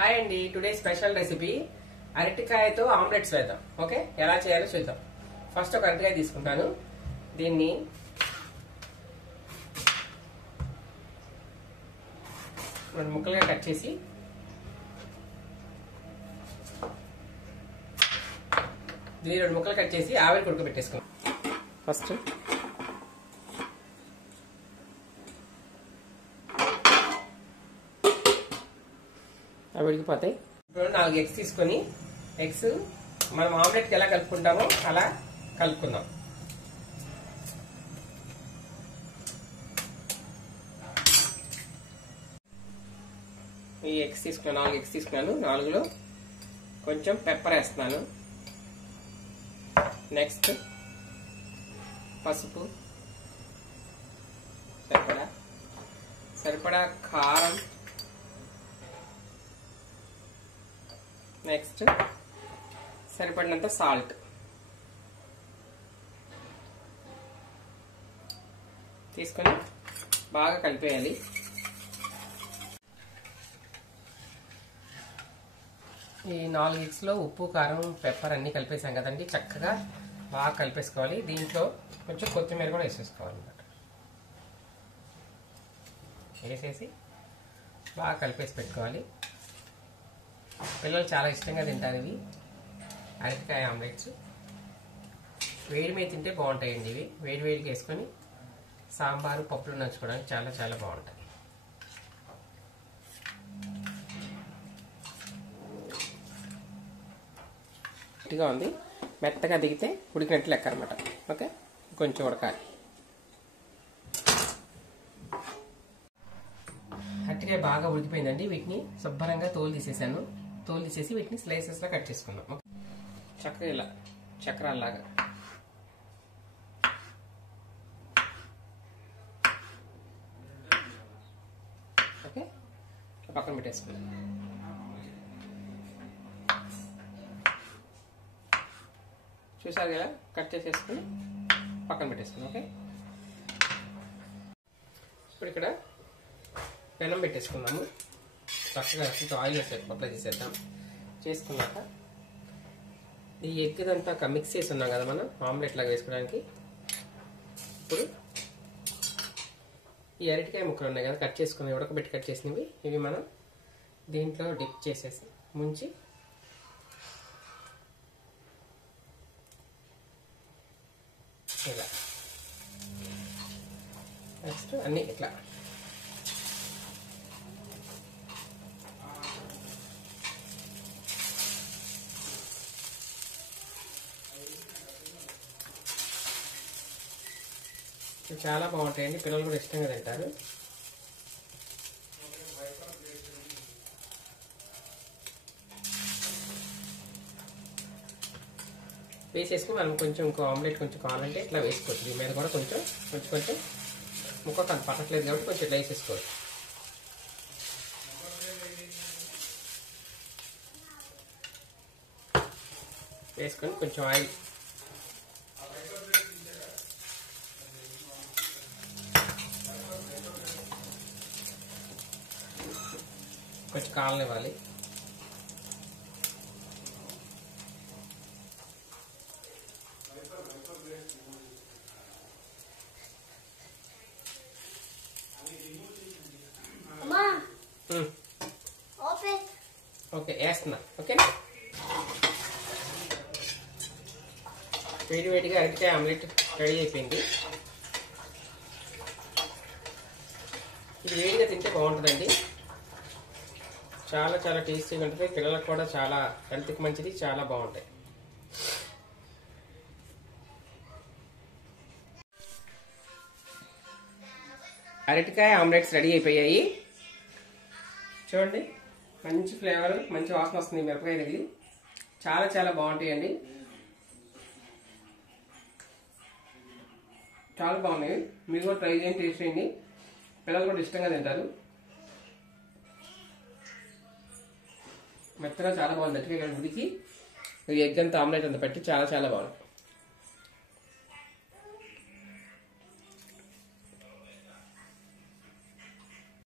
Hi అండి, today special recipe అరటికాయతో omelettes వేద్దాం. ఓకే, ఎలా చేయాలో చూద్దాం. ఫస్ట్ ఒక అరటికాయ తీసుకుంటాను. దీన్ని రెండు ముక్కలుగా కట్ చేసి ఆవిరి ఉడకబెట్టేసుకున్నాం. ఫస్ట్ అవి ఉడికిపోతాయి. ఇప్పుడు 4 ఎగ్స్ తీసుకొని, ఎగ్స్ మనం ఆమ్లెట్కి ఎలా కలుపుకుంటామో అలా కలుపుకుందాం. ఈ ఎగ్స్ తీసుకున్నాను, 4 ఎగ్స్ తీసుకున్నాను. 4లో కొంచెం పెప్పర్ వేస్తున్నాను. నెక్స్ట్ పసుపు, సరిపడా కారం, నెక్స్ట్ సరిపడినంత సాల్ట్ తీసుకొని బాగా కలిపేయాలి. ఈ 4 ఎగ్స్లో ఉప్పు, కారం, పెప్పర్ అన్నీ కలిపేసాం కదండి. చక్కగా బాగా కలిపేసుకోవాలి. దీంట్లో కొంచెం కొత్తిమీర కూడా వేసేసుకోవాలన్నమాట. వేసేసి బాగా కలిపేసి పెట్టుకోవాలి. పిల్లలు చాలా ఇష్టంగా తింటారు ఇవి అరటికాయ ఆమ్లెట్స్. వేడి మీద తింటే బాగుంటాయండి ఇవి. వేడి వేడికి వేసుకొని సాంబారు, పప్పులు నంచుకోవడానికి చాలా చాలా బాగుంటాయి. గట్టిగా ఉంది, మెత్తగా దిగితే ఉడికినట్లు లెక్క అనమాట. ఓకే, కొంచెం ఉడకాలి. అరటికాయ బాగా ఉడికిపోయిందండి. వీటిని శుభ్రంగా తోలు తీసేసాను. తోలు తీసేసి వీటిని స్లైసెస్లో కట్ చేసుకుందాం. చక్కగా ఇలా చక్రాల్లాగా. ఓకే, పక్కన పెట్టేసుకుందాం. చూసారు కదా, కట్ చేసేసుకుని పక్కన పెట్టేసుకుందాం. ఓకే, ఇప్పుడు ఇక్కడ పెనం పెట్టేసుకుందాము. చక్కగా కొంచెం ఆయిల్ అప్లై చేసేద్దాం. చేసుకున్నాక ఈ ఎగ్ అంతా మిక్స్ చేసి ఉన్నాం కదా మనం ఆమ్లెట్ లాగా వేసుకోవడానికి. ఇప్పుడు ఈ అరటికాయ ముక్కలు ఉన్నాయి కదా కట్ చేసుకుని, ఉడకబెట్టి కట్ చేసినవి, ఇవి మనం దీంట్లో డిప్ చేసేసి ముంచి ఇలా నెక్స్ట్ అన్నీ ఇట్లా చాలా బాగుంటాయండి. పిల్లలు కూడా ఇష్టంగా తింటారు. వేసేసుకుని మనం కొంచెం ఇంకో ఆమ్లెట్ కొంచెం కావాలంటే ఇట్లా వేసుకోవచ్చు. దీని మీద కూడా కొంచెం ముక్క పట్టట్లేదు కాబట్టి కొంచెం ఇట్లా వేసేసుకోవచ్చు. వేసుకొని కొంచెం ఆయిల్ కొంచెం కాలనివ్వాలి. ఓకే, వేస్తున్నా. ఓకేనా, వేడివేడిగా అరటికాయ ఆమ్లెట్ రెడీ అయిపోయింది. ఇది వేడిగా తింటే బాగుంటుందండి. చాలా చాలా టేస్టీగా ఉంటుంది. పిల్లలకు కూడా చాలా హెల్త్కి మంచిది, చాలా బాగుంటాయి. అరటికాయ ఆమ్లెట్స్ రెడీ అయిపోయాయి. చూడండి, మంచి ఫ్లేవర్, మంచి వాసన వస్తుంది మిరపకాయ తగిలి. చాలా చాలా బాగుంటాయండి. చాలా బాగున్నాయి. మీరు కూడా ట్రై చేయండి, టేస్ట్ చేయండి. పిల్లలు కూడా ఇష్టంగా తింటారు. మెత్తగా చాలా బాగుంది. అరటికాయ ఉడికి ఎగ్ అంతా ఆమ్లెట్ అంతా పెట్టి చాలా చాలా బాగుంది.